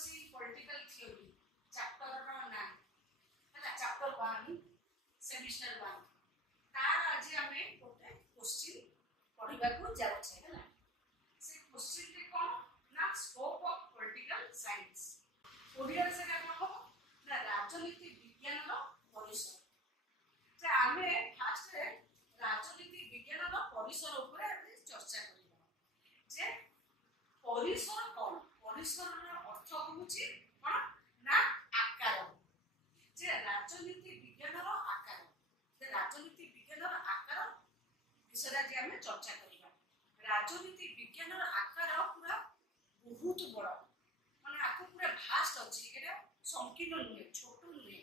जेकोसी political theory chapter रो ना हला chapter 1 semester 1 तार आज हमें गोटे क्वेश्चन पढ़िबा को जाउछे हला से क्वेश्चन के कोन ना scope of political science Odia से का हो ना राजनीति विज्ञान रो परिसर से हमें फास्ट राजनीति विज्ञान रो परिसर ऊपर चर्चा करिबा जे परिसर कोन परिसर रो अर्थ होउची कोन ना आकार जे राजनीति विज्ञान रो आकार जे राजनीति विज्ञान रो आकार विषय आज हम चर्चा करिबा राजनीति विज्ञान रो आकार पूरा बहुत बड़ माने आको पूरा भास्ट अछि एटा संकीर्ण नुहे छोट नुहे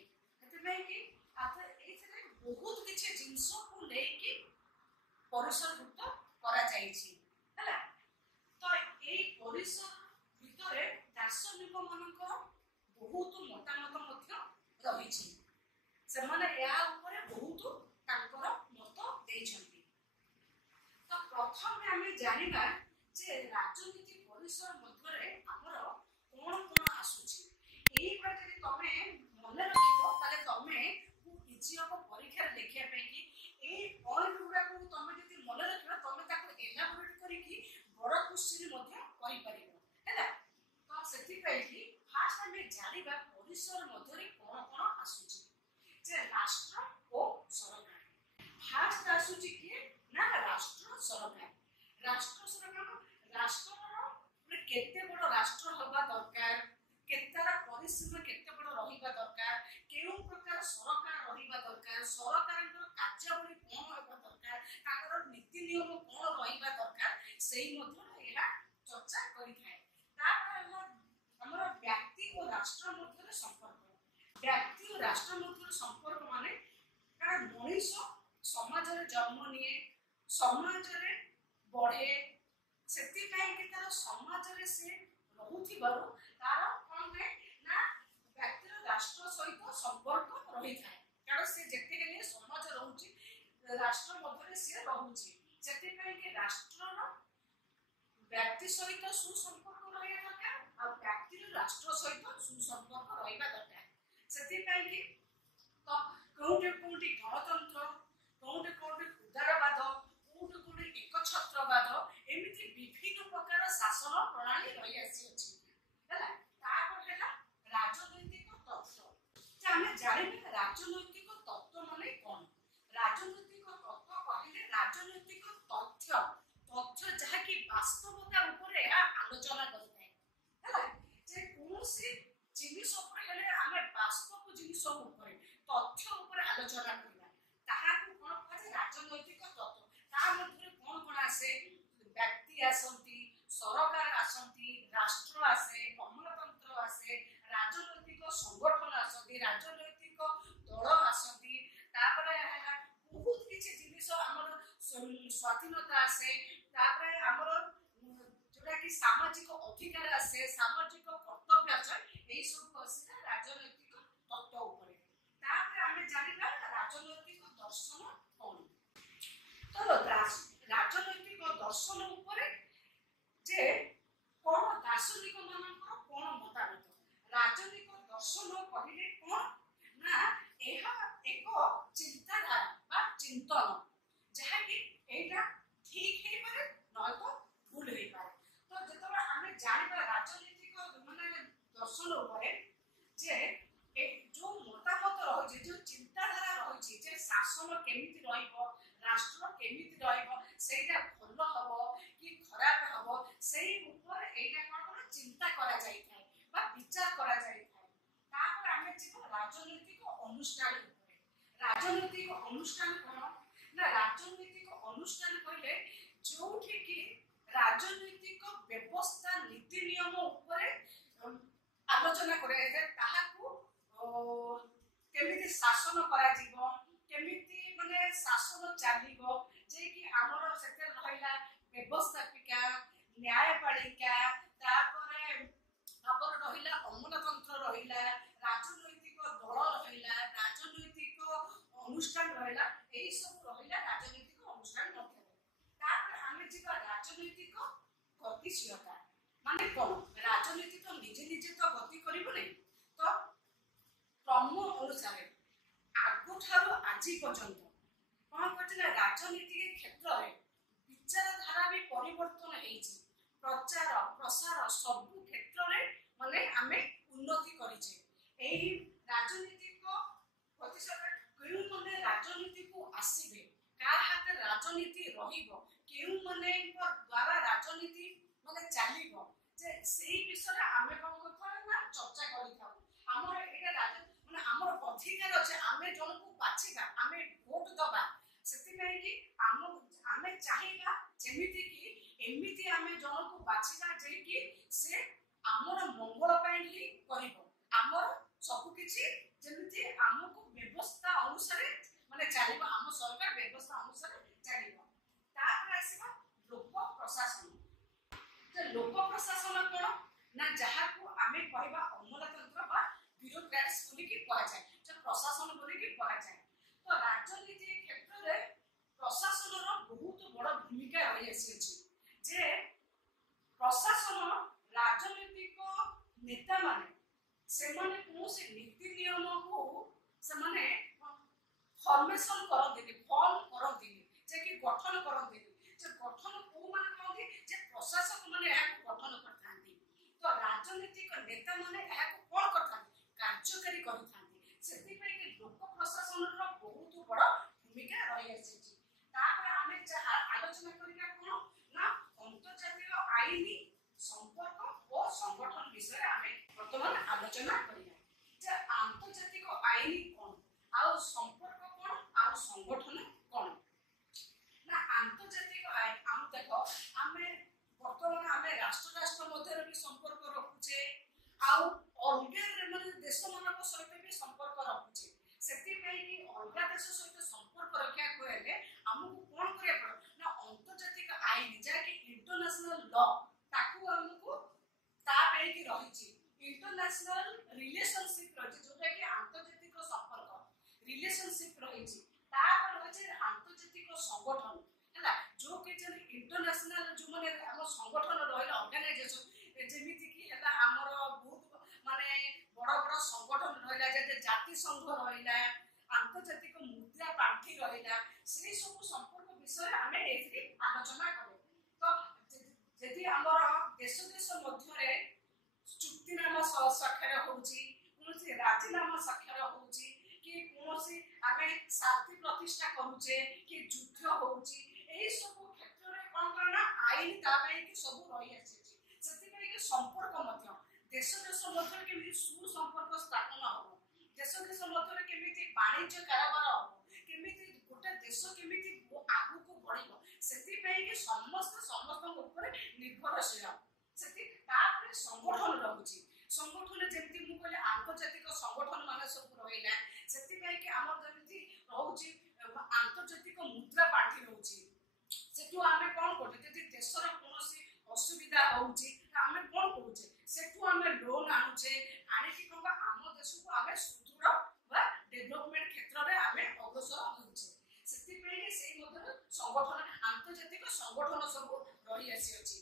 एते नै कि आते एथरे बहुत किछि जिंस को ले कि परिसर भुक्त करा जाई छी हला तो एई परिसर भितरे दार्शनिक मानकर बहुत मतामत मध्य रही छी से माने या ऊपर बहुत तांकर मत देई छथि तो प्रथम हमें जानिबा जे राजनीति परिसर मध्यरे हमर कोन कोन आसुची एई बात जे तमे मन रखिबो ताले तमे इजी ऑफ परीक्षा लेखिया पे कि एई पॉइंट गुडा को तमे जति मन रखिबो तमे ताको एलाबोरेट करी कि बड़ क्वेश्चन मध्य करि परिबो हैला तो सेति पई कि फास्ट हमें जानिबा परिसर मध्यरे कोन कोन आसुची जे राष्ट्र ओ सरकार फास्ट आसुची कि ना राष्ट्र सरकार राष्ट्र केते बड़ राष्ट्र होबा दरकार केतार परिसीमा केते बड़ रहिबा दरकार केउ प्रकार सरकार रहिबा दरकार सरकारक कार्यावली कोन होबा दरकार ताकर नीति नियम कोन रहिबा दरकार सेही मध्ये एला चर्चा करि थाए तापर हमर व्यक्ति और राष्ट्र मध्ये संपर्क व्यक्ति और राष्ट्र मध्ये संपर्क माने कारण मनुष्य समाज रे जन्म निये समाज रे बढ़े सेति काई कि तार समाज रे से रहुथि बारो तार कोन है ना व्यक्ति राष्ट्र सहित संपर्क रही थाए कारण से जेते गेले समाज रहउची राष्ट्र मध्ये से रहउची सेति काई कि राष्ट्र रो व्यक्ति सहित सुसंपर्क रहिया दरकार और व्यक्ति राष्ट्र सहित सुसंपर्क रहिबा दरकार सेति काई कि तो कोउटे कोउटे गणतंत्र कोउटे कोउटे उदारवाद कोउटे कोउटे एकछत्रवाद एमिति विभिन्न प्रकार शासन प्रणाली रही आसी अछि हला तापर हैला राजनैतिक तत्व जे हमें जानिबे राजनैतिक तत्व माने कोन राजनैतिक तत्व कहिले राजनैतिक तथ्य जहा कि वास्तवता ऊपर या आलोचना करथाय हला जे कोनसी जिनिस ऊपर हेले हमें वास्तव जिनिस ऊपर तथ्य ऊपर आलोचना करबा ताहा को कोन कहै राजनैतिक तत्व ता मध्ये कोन कोन आसे व्यक्ति आसंती सरकार आसंती राष्ट्र आसे गणतंत्र आसे राजनैतिक संगठन आसंती राजनैतिक दल आसंती तापर हैला बहुत किछि जिनिस हमर स्वाधीनता आसे तापर हमर जोटा कि सामाजिक अधिकार आसे सामाजिक कर्तव्य आसे एई सब कसिना राजनैतिक तत्व ऊपर तापर हमें जानिबा राजनैतिक दर्शन कोन तो राजनैतिक दर्शन ऊपर जे कोन दार्शनिक मानकर कोन मतामत राजनैतिक दर्शन कहिले कोन ना एहा एक चिंताधारा बा चिंतन जहा कि एटा ठीक हे पारे न तो भूल हे पारे तो जतबा हमें जानिबा राजनैतिक माने दर्शन ऊपर जे जो मतामत रही जो चिंताधारा रही जे शासन केमिति रहिबो राष्ट्र केमिति रहिबो सेटा भलो हबो कि खराब हबो सेही ऊपर एटा कोन चिंता करा जाई थाए बा विचार करा जाई थाए तापर हमें जीव राजनीतिक अनुष्ठान ऊपर राजनीतिक अनुष्ठान कोन ना राजनीतिक अनुष्ठान कहले जोठी कि राजनीतिक व्यवस्था नीति नियम ऊपर आलोचना करे जे ताहाकू केमिति शासन करा जीवो केमिति माने शासन चालिबो जे कि हमर सेते रहिला व्यवस्थापिका न्यायपालिका तापरे हमर रहिला अमलतंत्र रहिला राजनैतिक दल रहिला राजनैतिक अनुष्ठान रहिला एई सब रहिला राजनैतिक अनुष्ठान मध्य तापर हमें जीवा राजनैतिक गतिशीलता माने कौन राजनीति तो निजे निजे तो गति करिबो नै तो क्रम अनुसार आगु ठारो आजि पर्यंत कौन करथिले राजनीति के क्षेत्र रे विचारधारा भी परिवर्तन हेछि प्रचार प्रसार सब क्षेत्र रे माने आमे उन्नति करिचे एही राजनीति को प्रतिशत केउ माने राजनीति को आसीबे कार हाथ राजनीति रहिबो केउ माने द्वारा राजनीति माने चलिबो जे सेही विषय आमे कोन करथां ना चर्चा करिथां हमर एटा माने हमर अधिकार अछि आमे जन को बाछिबा आमे वोट दबा सेति नै कि आमे चाहिबा जेमिति कि एमिति आमे जन को बाछिबा जे कि से हमर मंगल पई ही करिवो हमर सब किछि जेमिति हमको व्यवस्था अनुसार माने चलिबो हम सरकार व्यवस्था अनुसार चलिबो तापर आसीबा लोक प्रशासन तो लोक प्रशासन कोन ना जहा को आमे कहबा अमलतंत्र बा ब्यूरोक्रेट्स बोली कि कहा जाय जो प्रशासन बोली कि कहा जाय तो राजनीति क्षेत्र रे प्रशासन रो बहुत बड़ भूमिका रही अछि जे प्रशासन राजनीतिक नेता माने से माने कोनोसी नीति नियम को से माने फॉर्मेशन करते फॉर्म करते जे कि गठन करते जे गठन को माने कहते जे प्रशासक माने या गठन करथांती तो राजनीतिक नेता माने या कोन करथांती कार्यकारी करथांती सेति पे कि लोक प्रशासन रो बहुत बड़ भूमिका रही अछि तापर हमें आलोचना करिया कोन ना अंतर्जातीय आईनी संपर्क और संगठन विषय हमें वर्तमान आलोचना करिया जे अंतर्जातीय आईनी कोन आ संपर्क कोन आ संगठन कोन ना अंतर्जातीय आईन हम देखो हमें वर्तमान हमें राष्ट्र राष्ट्र मध्य भी संपर्क रखुचे आ अलगा माने देश मानक सहित भी संपर्क रखुचे सेति पई कि अलगा देश सहित संपर्क रखिया कोले हमकु कोन करे पड़ ना अंतर्जातीय आईन जे कि इंटरनेशनल लॉ ताकू हमकु ता पई कि रहिची इंटरनेशनल रिलेशनशिप रहिची जोटा कि अंतर्जातीय संपर्क रिलेशनशिप रहिची तापर होचे अंतर्जातीय संगठन हला जो कि जे इंटरनेशनल जो माने हम संगठन रहला ऑर्गेनाइजेशन जेमिति कि हला हमर बहुत माने बड़ बड़ संगठन रहला जे जाति संघ रहला अंतर्जातीय मुद्रा पांठी रहला से सब संपर्क विषय हमें एथि आलोचना करे तो जदि हमर देश देश मध्य रे चुक्तिनामा स्वाक्षर होउची कोनोसी राजीनामा स्वाक्षर होउची कि कोनोसी आमे शांति प्रतिष्ठा करूचे कि युद्ध होउची एही सब क्षेत्र रे कोन करना आईन ताबे कि सब रही अछि सेति पे कि संपर्क मध्य देश देश मध्य केमिति सुसंपर्क स्थापन हो देश देश मध्य केमिति वाणिज्य कारोबार हो केमिति गोटे देश केमिति आगु को बढ़िबो सेति पे कि समस्त ऊपर निर्भरशील सेति तापर संगठन रहउची संगठन जेमिति मु कहले आंतर्जातिक संगठन माने सब रहिला सेति पे कि हमर जेमिति रहउची आंतर्जातिक मुद्रा पांठी रहउची सेतु आमे कोन करते जदि देशर कोनोसी असुविधा होउची आमे कोन करूचे सेतु आमे लोन आनुचे आने कि कोन आम देश को आमे सुदृढ़ बा डेवलपमेंट क्षेत्र रे आमे अग्रसर होउचे सेति पे कि सेही मधर संगठन आंतर्जातिक संगठन सब रही आसी अछि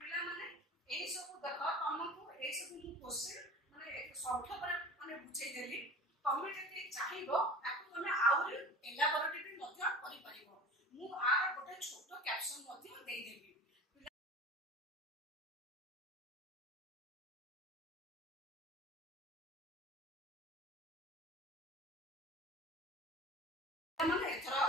पिला माने एही सब देख तुमको एही सब मु क्वेश्चन माने एक संख्या पर माने बुझै देली तमे जति चाहिबो ताकू तमे आउरी एलाबोरेटरी मध्य करि परिबो मु आर गोटे छोटो कैप्शन मध्य देई देबी माने एथरा